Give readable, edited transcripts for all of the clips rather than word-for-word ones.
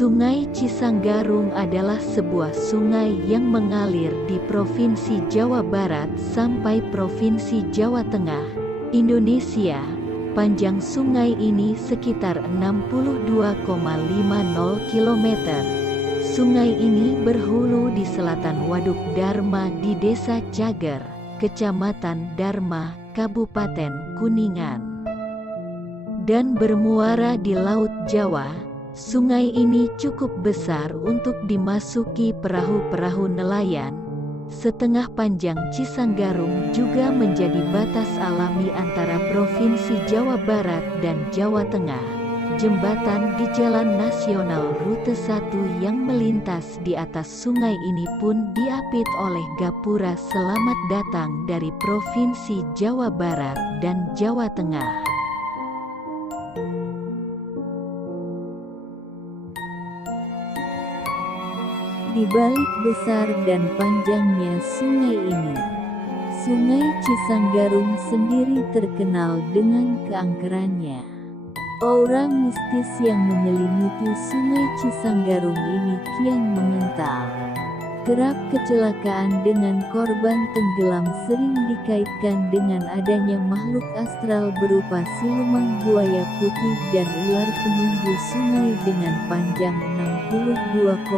Sungai Cisanggarung adalah sebuah sungai yang mengalir di Provinsi Jawa Barat sampai Provinsi Jawa Tengah, Indonesia. Panjang sungai ini sekitar 62,50 km. Sungai ini berhulu di selatan Waduk Dharma di Desa Cager, Kecamatan Dharma, Kabupaten Kuningan, dan bermuara di Laut Jawa. Sungai ini cukup besar untuk dimasuki perahu-perahu nelayan. Setengah panjang Cisanggarung juga menjadi batas alami antara Provinsi Jawa Barat dan Jawa Tengah. Jembatan di Jalan Nasional Rute 1 yang melintas di atas sungai ini pun diapit oleh Gapura Selamat Datang dari Provinsi Jawa Barat dan Jawa Tengah. Di balik besar dan panjangnya sungai ini, Sungai Cisanggarung sendiri terkenal dengan keangkerannya. Aura mistis yang menyelimuti Sungai Cisanggarung ini kian mengental. Kerap kecelakaan dengan korban tenggelam sering dikaitkan dengan adanya makhluk astral berupa siluman buaya putih dan ular penunggu sungai dengan panjang 62,50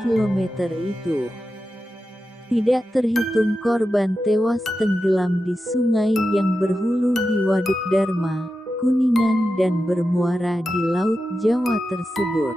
km itu. Tidak terhitung korban tewas tenggelam di sungai yang berhulu di Waduk Dharma, Kuningan dan bermuara di Laut Jawa tersebut.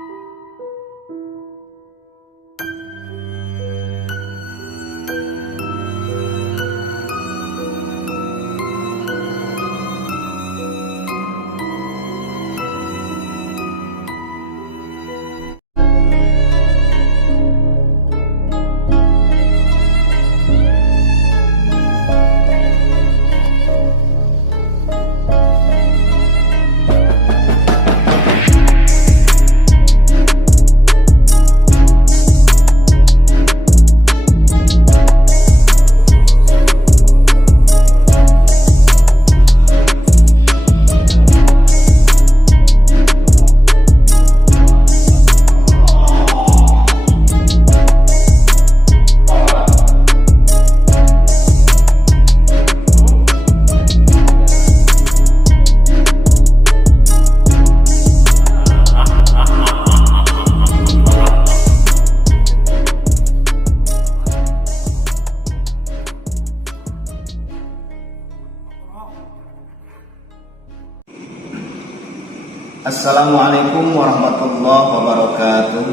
Assalamualaikum warahmatullahi wabarakatuh.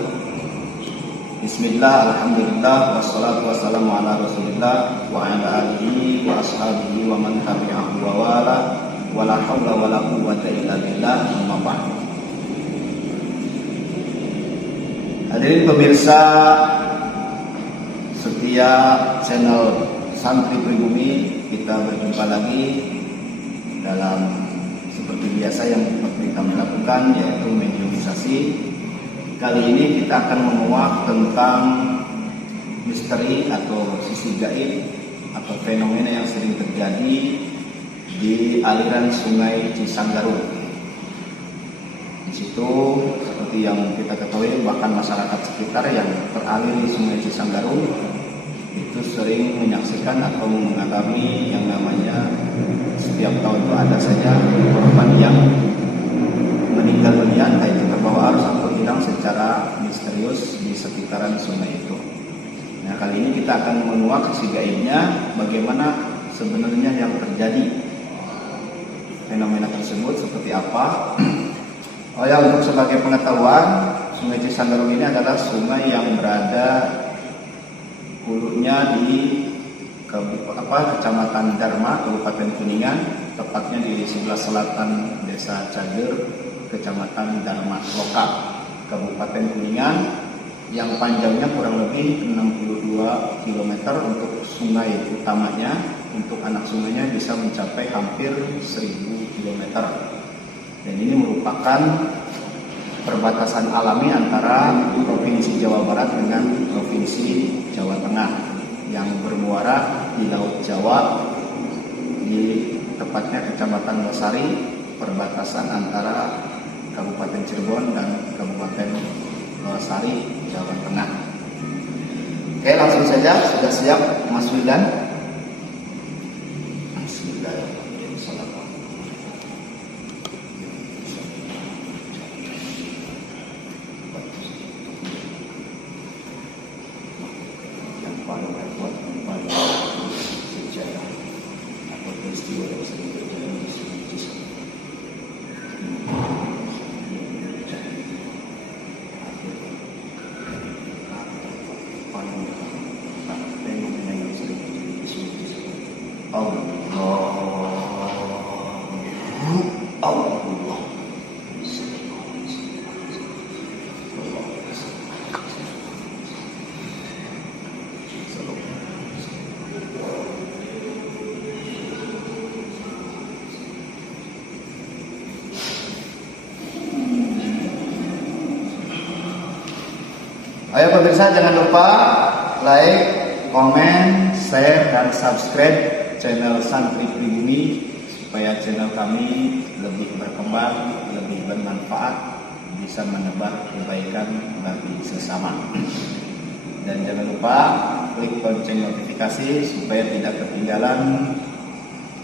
Bismillah, alhamdulillah, wassalatu wassalamu ala rasulillah wa ala alihi wa ashabihi wa man tabi'ahu wa wala wa la hawla wa la quwwata illa billah, amma ba'd. Hadirin pemirsa setia channel Santri Pribumi, kita berjumpa lagi dalam seperti biasa yang kita melakukan, yaitu mediumisasi. Kali ini kita akan menguak tentang misteri atau sisi gaib atau fenomena yang sering terjadi di aliran Sungai Cisanggarung. Di situ seperti yang kita ketahui, bahkan masyarakat sekitar yang teralir di Sungai Cisanggarung itu sering menyaksikan atau mengalami yang namanya setiap tahun itu ada saja korban yang meninggal dunia, entah itu terbawa arus atau hilang secara misterius di sekitaran sungai itu. Nah, kali ini kita akan menguak sisi gaibnya, bagaimana sebenarnya yang terjadi, fenomena tersebut seperti apa. Oh ya, untuk sebagai pengetahuan, Sungai Cisanggarung ini adalah sungai yang berada hulunya di Kecamatan Dharma, Kabupaten Kuningan, tepatnya di sebelah selatan Desa Cager, Kecamatan Dharma Lokal, Kabupaten Kuningan, yang panjangnya kurang lebih 62 km untuk sungai utamanya. Untuk anak sungainya bisa mencapai hampir 1000 km. Dan ini merupakan perbatasan alami antara Provinsi Jawa Barat dengan Provinsi Jawa Tengah yang bermuara di Laut Jawa, di tepatnya Kecamatan Losari, perbatasan antara Kabupaten Cirebon dan Kabupaten Losari, Jawa Tengah. Oke, langsung saja. Sudah siap Mas Wildan? Ayo pemirsa, jangan lupa like, komen, share, dan subscribe channel Santri Pribumi supaya channel kami lebih berkembang, lebih bermanfaat, bisa menebar kebaikan bagi sesama. Dan jangan lupa klik lonceng notifikasi supaya tidak ketinggalan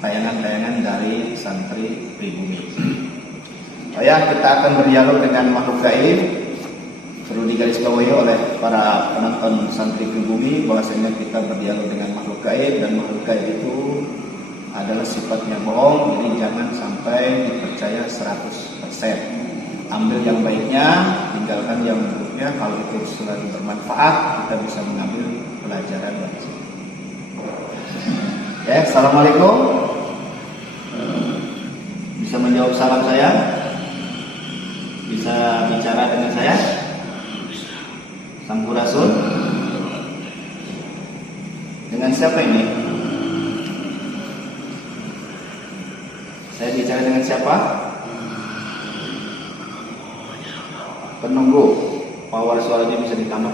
tayangan-tayangan dari Santri Pribumi. Oh ya, kita akan berdialog dengan makhluk gaib. Perlu digarisbawahi oleh para penonton Santri Pribumi bahwasanya kita berdialog dengan makhluk gaib, dan makhluk gaib itu adalah sifatnya bohong, jadi jangan sampai dipercaya 100%. Ambil yang baiknya, tinggalkan yang buruknya. Kalau itu selalu bermanfaat, kita bisa mengambil pelajaran dari situ. Ya, assalamualaikum. Bisa menjawab salam saya? Bisa bicara dengan saya? Sampurasun. Dengan siapa ini? Saya bicara dengan siapa? Penunggu. Power suaranya bisa ditambah.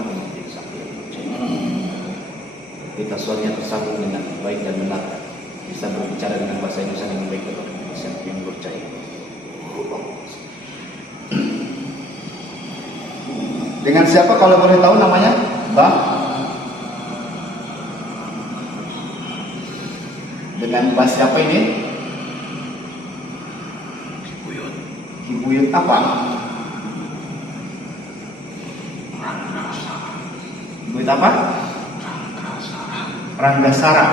Kita suaranya tersambung dengan baik dan benar. Bisa berbicara dengan bahasa Indonesia dengan baik dan bisa yang percaya. Dengan siapa kalau boleh tahu namanya? Mbak? Dengan Mbak siapa ini? Kibuyut apa? Kibuyut apa? Ranggasara.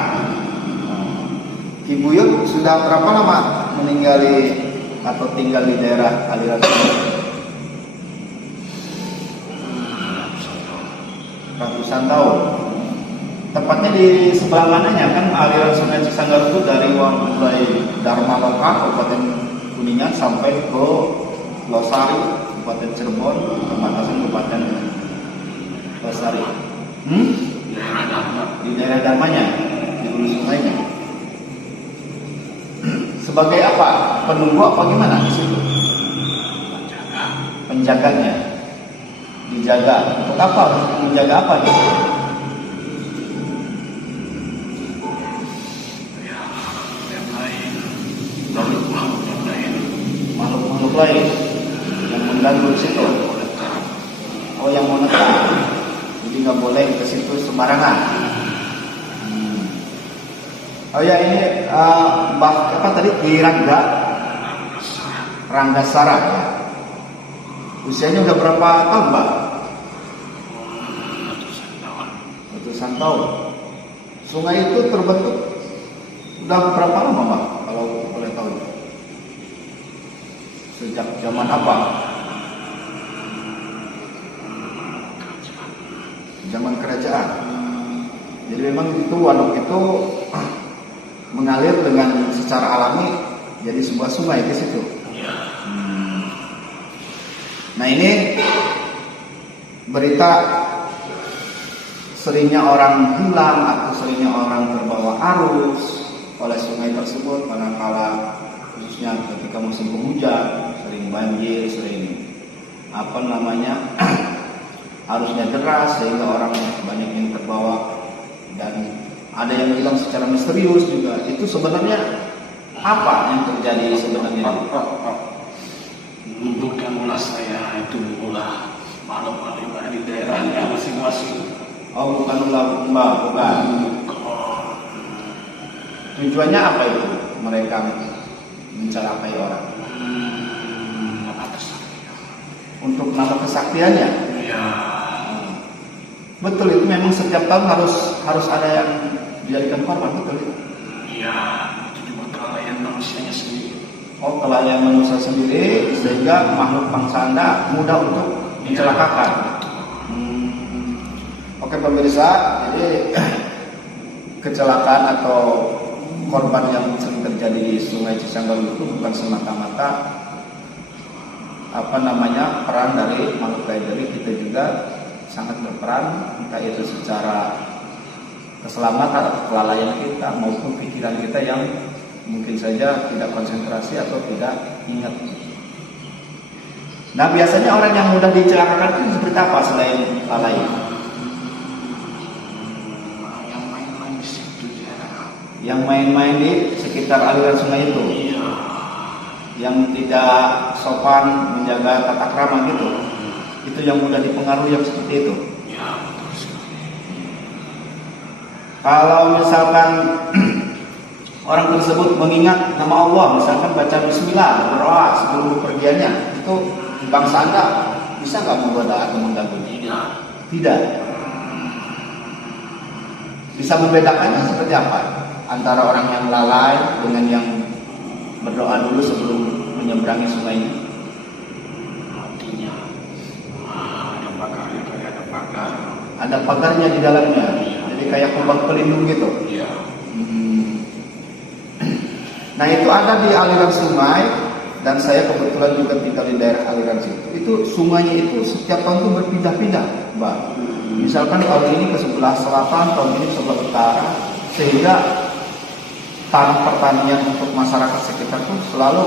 Kibuyut sudah berapa lama meninggali atau tinggal di daerah aliran sungai? Ratusan tahun. Tepatnya di sebelah mananya? Kan aliran sungai Cisanggar itu dari mulai Dharma Loka, Kabupaten Kuningan sampai ke Losari, Kabupaten Cirebon, perbatasan Kabupaten Losari. Di daerah Dharmanya, di hulu sungainya. Sebagai apa? Penunggu apa gimana di situ? Penjaganya. Dijaga untuk apa? Menjaga apa gitu? Yang lain, makhluk lain yang mengganggu situ. Oh, yang mau netap. Jadi nggak boleh ke situ sembarangan. Oh ya, ini Mbak apa tadi? Ranggasara ya. Usianya udah berapa tahun, Mbak? Ratusan tahun. Sungai itu terbentuk udah berapa lama, Mbak? Kalau boleh tahu. Sejak zaman apa? Zaman kerajaan. Jadi memang itu waduk itu mengalir dengan secara alami jadi sebuah sungai di situ. Nah, ini berita seringnya orang hilang atau seringnya orang terbawa arus oleh sungai tersebut manakala khususnya ketika musim penghujan, sering banjir, sering arusnya deras sehingga orang banyak yang terbawa, dan ada yang hilang secara misterius juga. Itu sebenarnya apa yang terjadi sebenarnya? Bukan ulah saya, itu ulah makhluk-makhluk yang ada di daerahnya masing-masing. Oh, bukan ular kumba, bukan. Tujuannya apa itu? Mereka mencelakai orang. Untuk nama kesaktiannya. Iya. Betul, itu memang setiap tahun harus ada yang dijadikan korban, betul itu. Iya, itu juga kelalaian manusianya sendiri. Oh, kelalaian manusia sendiri sehingga makhluk bangsa Anda mudah untuk mencelakakan. Oke pemirsa, jadi kecelakaan atau korban yang sering terjadi di Sungai Cisanggalu itu bukan semata-mata peran dari makhluk gaib. Jadi kita juga sangat berperan, entah itu secara keselamatan atau kelalaian kita maupun pikiran kita yang mungkin saja tidak konsentrasi atau tidak ingat. Nah, biasanya orang yang mudah dicelakakan itu seperti apa selain lalai? Yang main-main di situ ya. Yang main-main di sekitar aliran sungai itu. Iya. Yang tidak sopan, menjaga tata krama gitu. Itu yang mudah dipengaruhi yang seperti itu. Ya, betul sekali. Kalau misalkan orang tersebut mengingat nama Allah, misalkan baca bismillah, berdoa sebelum pergiannya, itu bangsa Anda bisa nggak menggoda atau mengganggu? Tidak. Tidak. Bisa membedakannya seperti apa antara orang yang lalai dengan yang berdoa dulu sebelum menyeberangi sungai ini? Artinya ada pagarnya, kayak ada pagar. Ada pagarnya di dalamnya, jadi kayak kubah pelindung gitu. Iya. Nah, itu ada di aliran sungai, dan saya kebetulan juga tinggal di daerah aliran situ. Itu sungainya itu setiap tahun itu berpindah-pindah, Mbak. Misalkan tahun ini ke sebelah selatan, tahun ini sebelah utara, sehingga tanah pertanian untuk masyarakat sekitar itu selalu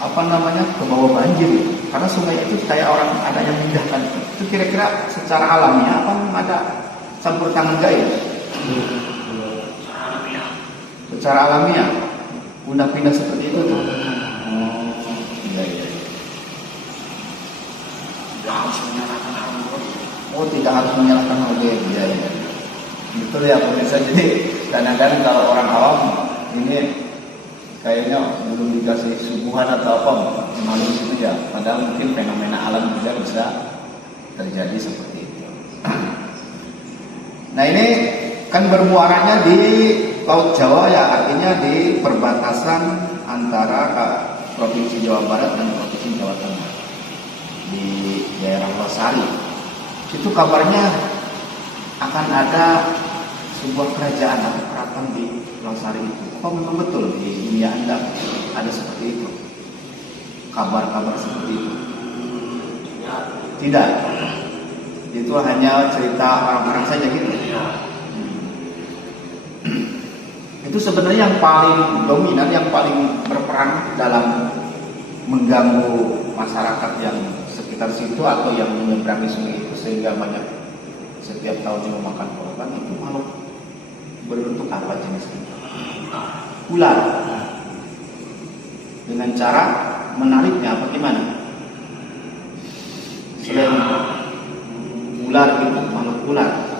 ke bawah banjir. Karena sungai itu kayak orang ada yang memindahkan. Itu kira-kira secara alamiah apa ada campur tangan gaib? Secara alamiah pindah-pindah seperti itu tuh. Iya. Tidak harus menyalahkan Allah. Oh, tidak harus menyalahkan Allah. Iya. Betul ya pemirsa. Jadi kadang-kadang kalau orang awam ini kayaknya belum dikasih suguhan atau apa, malu situ ya. Padahal mungkin fenomena alam juga bisa terjadi seperti itu. Nah, ini kan bermuaranya di Laut Jawa ya, artinya di perbatasan antara Provinsi Jawa Barat dan Provinsi Jawa Tengah di daerah Losari. Itu kabarnya akan ada sebuah kerajaan atau keraton di Losari itu. Oh, memang betul di dunia Anda ada seperti itu? Kabar-kabar seperti itu? Tidak. Itu hanya cerita orang-orang saja gitu. Itu sebenarnya yang paling dominan, yang paling berperan dalam mengganggu masyarakat yang sekitar situ atau yang menyeberangi sungai itu sehingga banyak setiap tahun memakan korban. Itu makhluk berbentuk apa jenisnya? Ular. Dengan cara menariknya bagaimana? Selain ular itu makhluk ular,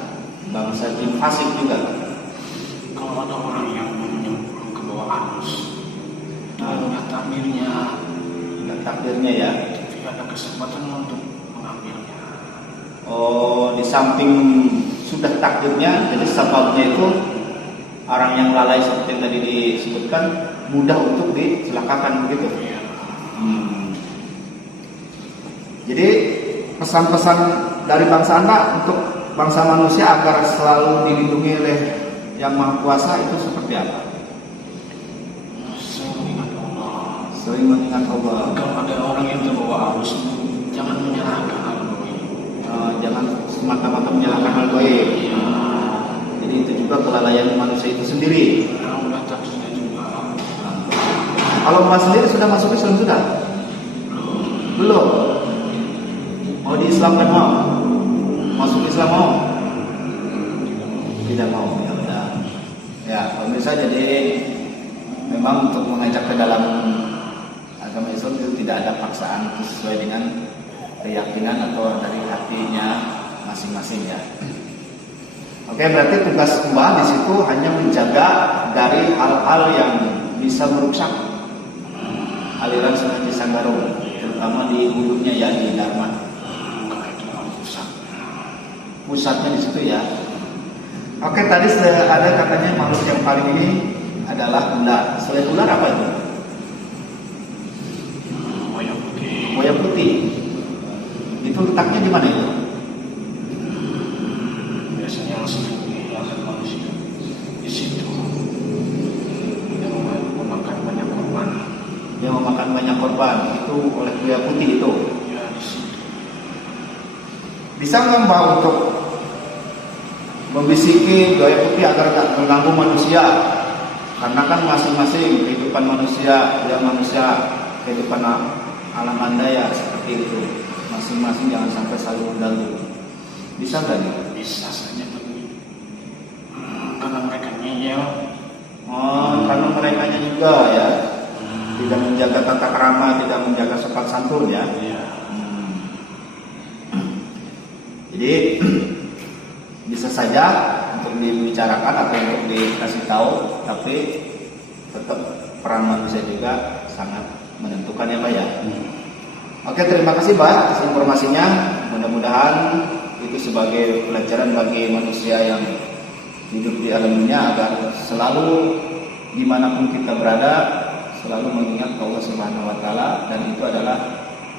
bangsa jin fasik juga. Kalau ada orang yang menyemplung ke bawah arus, takdirnya Ya, tapi ada kesempatan untuk mengambilnya. Oh, di samping sudah takdirnya, jadi sebabnya itu orang yang lalai seperti yang tadi disebutkan mudah untuk dicelakakan begitu. Jadi pesan-pesan dari bangsa Anda untuk bangsa manusia agar selalu dilindungi oleh Yang Maha Kuasa itu seperti apa? Sering mengingat Allah. Kalau ada orang yang terbawa arus, jangan menyalahkan hal gaib. Jangan semata-mata menyalahkan hal gaib. Jadi itu juga kelalaian manusia itu sendiri. Udah takdirnya juga. Kalau Mas sendiri sudah masuk Islam sudah? Belum. Mau diislamkan mau? Masuk Islam mau? Tidak mau. Ya, pemirsa, jadi memang untuk mengajak ke dalam agama Islam itu tidak ada paksaan, itu sesuai dengan keyakinan atau dari hatinya masing-masing ya. Oke, berarti tugas Mbah di situ hanya menjaga dari hal-hal yang bisa merusak aliran Sungai Cisanggarung, terutama di hulunya ya, di Dharma. Pusatnya di situ ya. Oke, tadi ada katanya makhluk yang paling ini adalah ular. Selain ular apa itu? Buaya putih. Buaya putih. Itu letaknya di mana itu? Biasanya sering dilihat manusia di situ. Yang memakan banyak korban. Yang memakan banyak korban itu oleh buaya putih itu. Ya, di situ. Bisa nggak Mbak untuk membisiki buaya putih agar tak mengganggu manusia? Karena kan masing-masing kehidupan manusia, ya manusia kehidupan alam anda ya seperti itu. Masing-masing jangan sampai saling mengganggu. Bisa nggak nih? Bisa saja tapi karena mereka ngeyel. Oh, karena mereka juga ya tidak menjaga tata krama, tidak menjaga sopan santun ya. Iya. Jadi bisa saja untuk dibicarakan atau untuk dikasih tahu, tapi tetap peran manusia juga sangat menentukan ya Pak ya. Oke, terima kasih Pak atas informasinya. Mudah-mudahan itu sebagai pelajaran bagi manusia yang hidup di alam dunia agar selalu dimanapun kita berada selalu mengingat Allah Subhanahu Wa Taala, dan itu adalah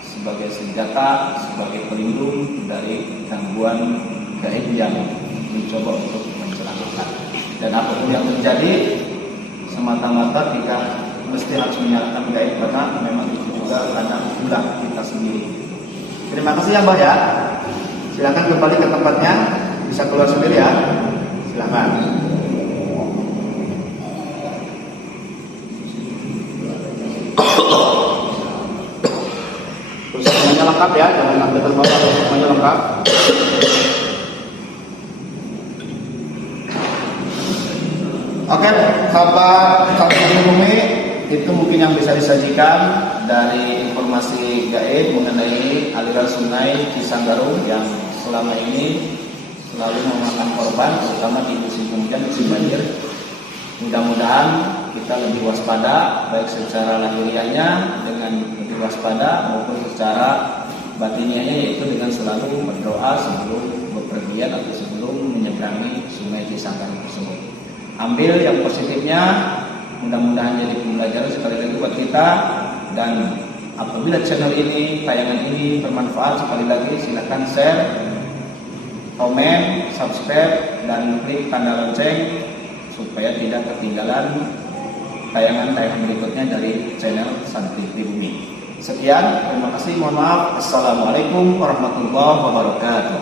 sebagai senjata, sebagai pelindung dari gangguan gaib yang mencoba untuk mencelakakan. Dan apapun yang terjadi semata-mata kita mesti harus menyalahkan gaib, karena memang itu juga kadang ulah kita sendiri. Terima kasih ya Mbak ya. Silakan kembali ke tempatnya, bisa keluar sendiri ya. Silakan. Semuanya lengkap ya, jangan sampai terbawa, semuanya lengkap. Oke, sahabat Santri Bumi, itu mungkin yang bisa disajikan dari informasi gaib mengenai aliran Sungai Cisanggarung yang selama ini selalu memakan korban, terutama di musim hujan, musim banjir. Mudah-mudahan kita lebih waspada, baik secara lahiriahnya dengan lebih waspada maupun secara batiniahnya, yaitu dengan selalu berdoa sebelum bepergian atau sebelum menyeberangi Sungai Cisanggarung tersebut. Ambil yang positifnya, mudah-mudahan jadi pembelajaran sekali lagi buat kita. Dan apabila channel ini, tayangan ini bermanfaat, sekali lagi silakan share, komen, subscribe, dan klik tanda lonceng supaya tidak ketinggalan tayangan-tayangan berikutnya dari channel Santri Pribumi. Sekian, terima kasih, mohon maaf. Assalamualaikum warahmatullahi wabarakatuh.